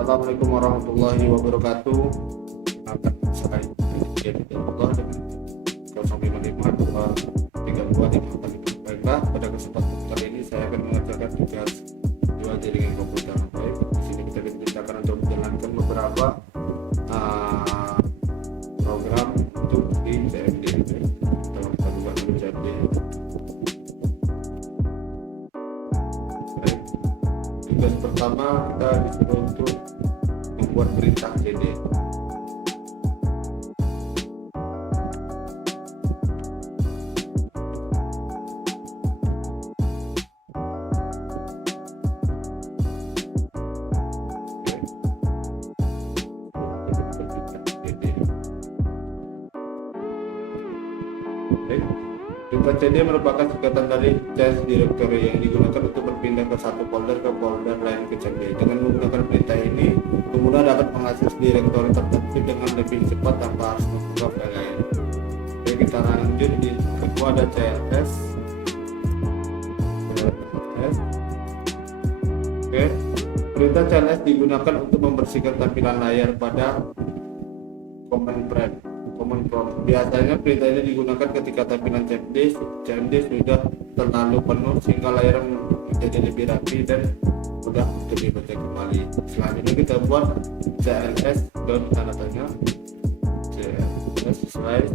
Assalamualaikum warahmatullahi wabarakatuh. Akan saya Allah dengan 055 Baiklah, pada kesempatan kali ini saya akan mengerjakan tugas dua jaringan komputer. Baik, di sini kita diperintahkan untuk menjalankan beberapa program untuk di CFD. Kalau kita buka dulu CFD. Baik, tugas pertama kita disuruh untuk membuat perintah CD. Perintah CD merupakan singkatan dari change directory yang digunakan untuk berpindah ke satu folder ke folder lain ke CD. Dengan menggunakan perintah ini, pengguna dapat mengakses direktori tertentu dengan lebih cepat tanpa harus membuka file lain. Oke, kita lanjut. Di kedua ada CLS. Oke, perintah CLS digunakan untuk membersihkan tampilan layar pada command prompt. Biasanya perintah ini digunakan ketika tampilan CMD sudah terlalu penuh sehingga layar menjadi lebih rapi dan mudah untuk dibaca kembali. Selanjutnya kita buat CLS dan tanda tanya CLS slide.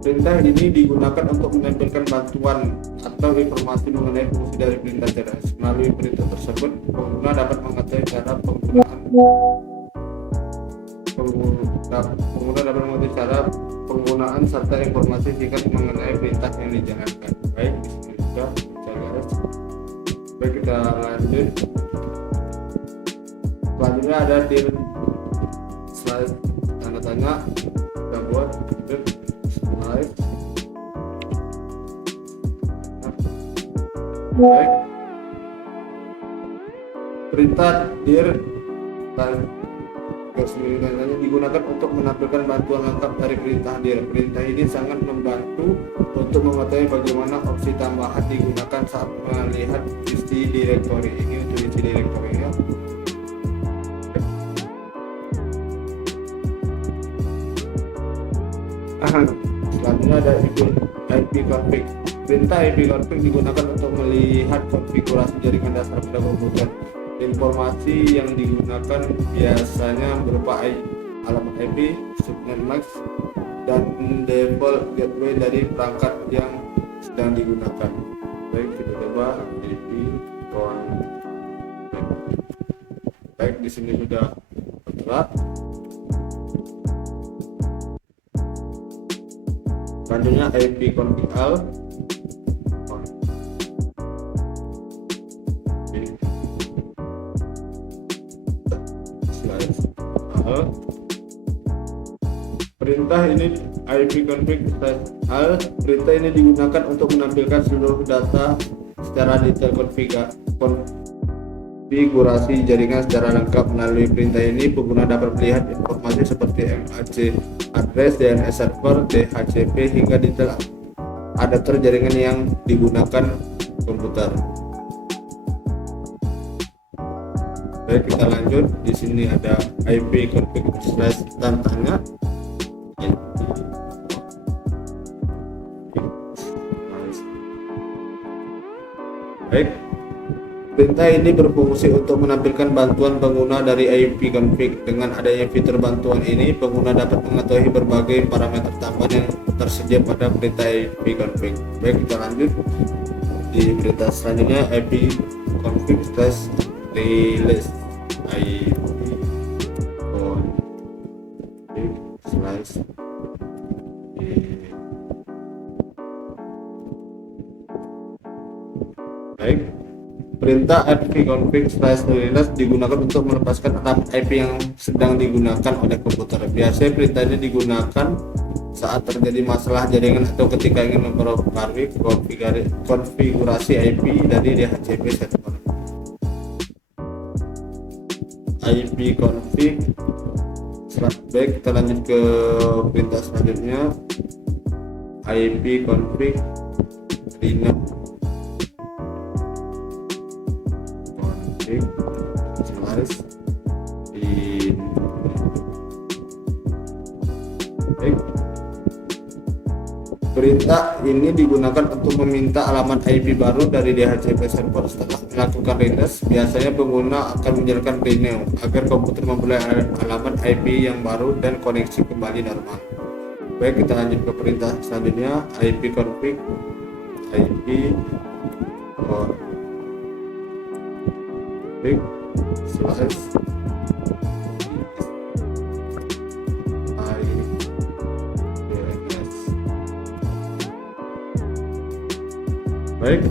Perintah ini digunakan untuk menampilkan bantuan atau informasi mengenai fungsi dari perintah CLS. Melalui perintah tersebut, pengguna dapat mengetahui cara penggunaan serta informasi singkat mengenai perintah yang dijalankan. Baik, disini sudah CLS. Baik, kita lanjut. Selanjutnya ada dir slide tanda tanya. Kita buat dir slide. Baik, perintah dir slide digunakan untuk menampilkan bantuan lengkap dari perintah dir. Perintah ini sangat membantu untuk mengetahui bagaimana opsi tambahan digunakan saat melihat isi direktori. Ini untuk isi direktorinya. Selanjutnya ada IP config. Perintah IP config digunakan untuk melihat konfigurasi jaringan dasar pada komputer. Informasi yang digunakan biasanya berupa alamat IP, subnet max, dan default gateway dari perangkat yang sedang digunakan. Baik, kita coba IP config. Baik, di sini sudah tertera. Selanjutnya IP config al. Perintah ini IP config al. Perintah ini digunakan untuk menampilkan seluruh data secara detail konfigurasi jaringan secara lengkap. Melalui perintah ini, pengguna dapat melihat informasi seperti MAC address, DNS server, DHCP hingga detail adapter jaringan yang digunakan komputer. Baik, kita lanjut. Di sini ada IP config slash tanda tanya. Baik, perintah ini berfungsi untuk menampilkan bantuan pengguna dari IP config. Dengan adanya fitur bantuan ini, pengguna dapat mengetahui berbagai parameter tambahan yang tersedia pada perintah IP config. Baik, kita lanjut. Di perintah selanjutnya IP config slash release. IP config slash Baik, perintah IP config slash release digunakan untuk melepaskan alamat IP yang sedang digunakan oleh komputer. Biasanya perintah ini digunakan saat terjadi masalah jaringan atau ketika ingin memperbarui konfigurasi IP dari DHCP server. IP config. Baik, kita lanjut ke perintah selanjutnya. IP config rename. ping slash in. Baik. Perintah ini digunakan untuk meminta alamat IP baru dari DHCP server. Setelah melakukan request, biasanya pengguna akan menjalankan renew agar komputer memperoleh alamat IP yang baru dan koneksi kembali normal. Baik, kita lanjut ke perintah selanjutnya, ipconfig slash Baik,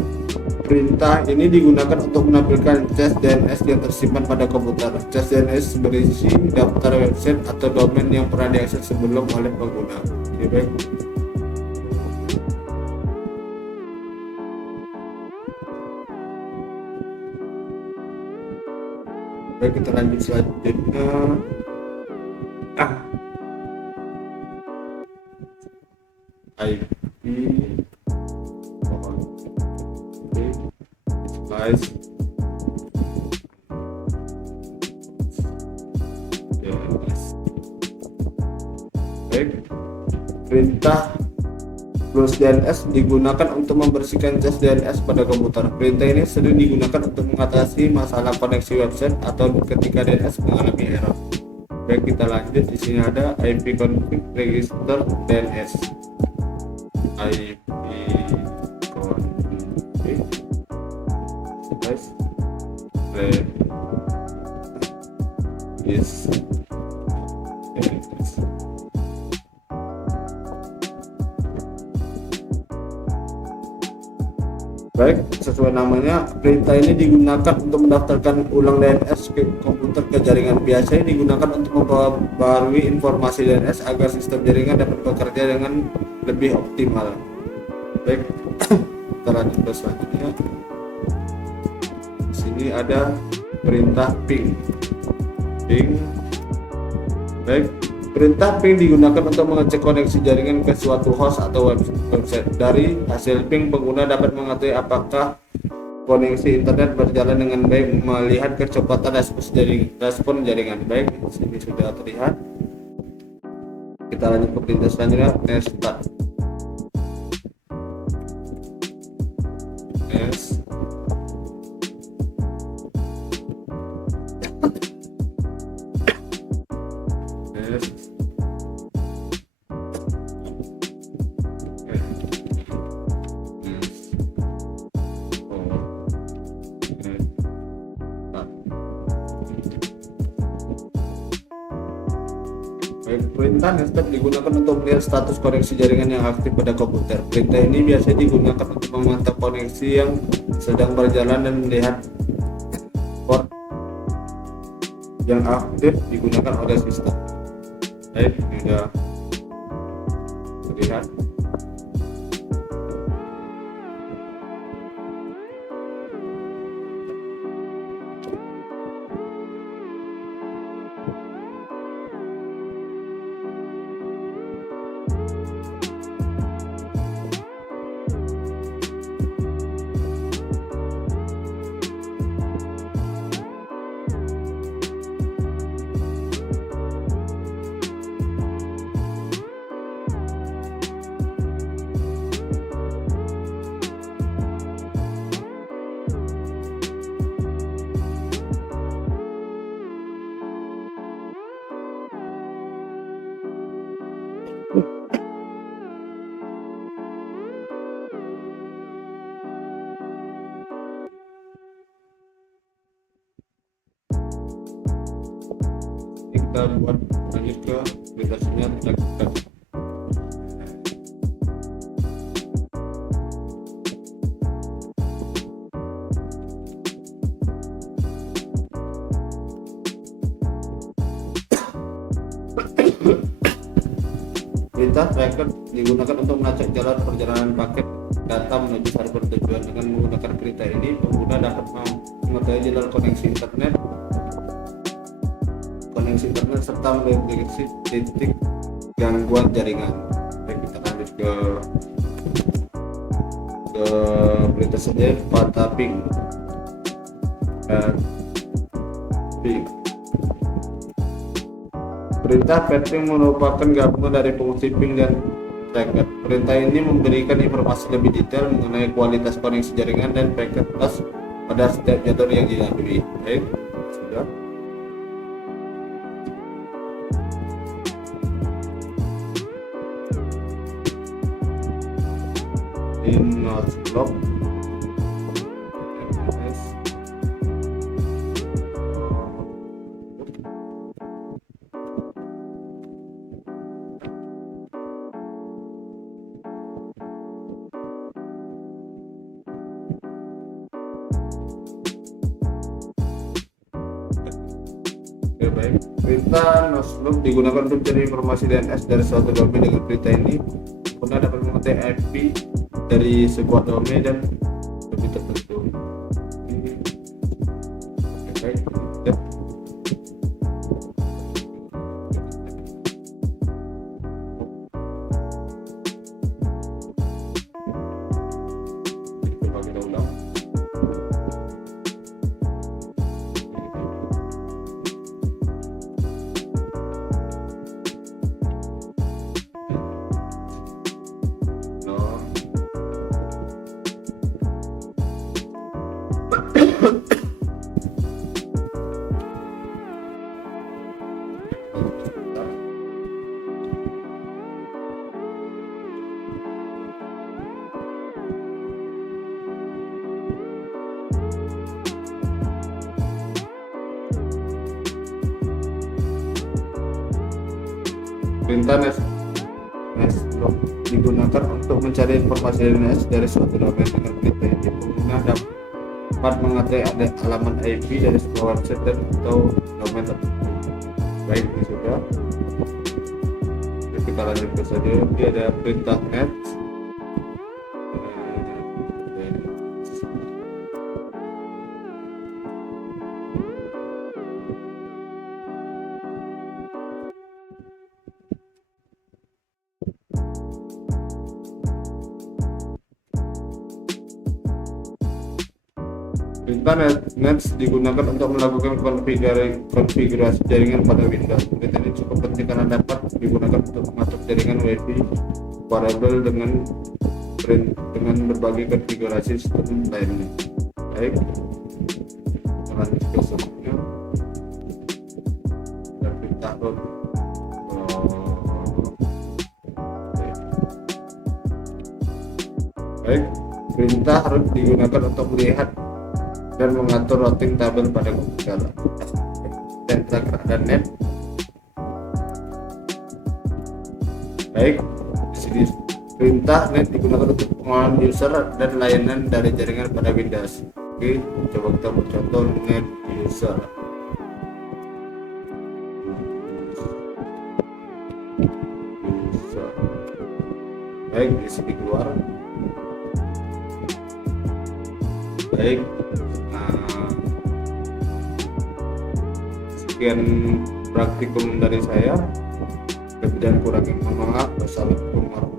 perintah ini digunakan untuk menampilkan cache DNS yang tersimpan pada komputer. Cache DNS berisi daftar website atau domain yang pernah diakses sebelum oleh pengguna. Oke, baik. Baik, kita lanjut selanjutnya. IP guys, baik, perintah close DNS digunakan untuk membersihkan cache DNS pada komputer. Perintah ini sering digunakan untuk mengatasi masalah koneksi website atau ketika DNS mengalami error. Baik, kita lanjut. Di sini ada ipconfig register DNS. Baik, sesuai namanya, perintah ini digunakan untuk mendaftarkan ulang DNS ke komputer ke jaringan. Biasanya digunakan untuk memperbarui informasi DNS agar sistem jaringan dapat bekerja dengan lebih optimal. Baik, kita lanjut ke selanjutnya. Di sini ada perintah ping. Baik, perintah ping digunakan untuk mengecek koneksi jaringan ke suatu host atau website. Dari hasil ping, pengguna dapat mengetahui apakah koneksi internet berjalan dengan baik, melihat kecepatan respon jaringan. Baik, di sini sudah terlihat. Kita lanjut ke perintah selanjutnya, restart. Perintah restart digunakan untuk melihat status koneksi jaringan yang aktif pada komputer. Perintah ini biasanya digunakan untuk memantau koneksi yang sedang berjalan dan melihat port yang aktif digunakan oleh sistem. Baik, sudah terlihat. Kita buat lanjut ke aplikasinya. Perintah tracker digunakan untuk melacak jalan perjalanan paket data menuju server tujuan. Dengan menggunakan perintah ini, pengguna dapat mengetahui jalan koneksi internet serta mendeteksi titik gangguan jaringan. Baik, kita lanjut ke perintah saja, pata ping. ping. Perintah patching merupakan gabungan dari fungsi ping dan packet. Perintah ini memberikan informasi lebih detail mengenai kualitas koneksi jaringan dan packet loss pada setiap jalur yang dilalui. Baik, sudah. In node block Oke, baik. Perintah nosloop digunakan untuk mencari informasi DNS dari suatu domain. Dengan perintah ini pengguna dapat mengetahui IP dari sebuah domain dan lebih tertentu. Oke, baik. Ya. Coba kita ulang. Perintah nosloop digunakan untuk mencari informasi DNS dari suatu domain. Dengan perintah ini pengguna dapat mengetahui ada alamat IP dari sebuah website dan atau domain tertentu. Baik, ini sudah. Jadi kita lanjutkan saja. Ini ada perintah net. Perintah nets digunakan untuk melakukan konfigurasi jaringan pada Windows. Perintah ini cukup penting karena dapat digunakan untuk mengatur jaringan WiFi variabel dengan berbagai konfigurasi sistem lainnya. Baik, lanjut ke selanjutnya. Ada perintah root. Baik, perintah root digunakan untuk melihat dan mengatur routing tabel pada komputer. Dan ada net. Baik, di sini perintah net digunakan untuk pengolahan user dan layanan dari jaringan pada Windows. Oke, coba kita buat contoh net user. Baik, di sini keluar. Baik. Sekian praktikum dari saya. Lebih dan kurangnya mohon maaf. Wassalamualaikum warahmatullahi wabarakatuh.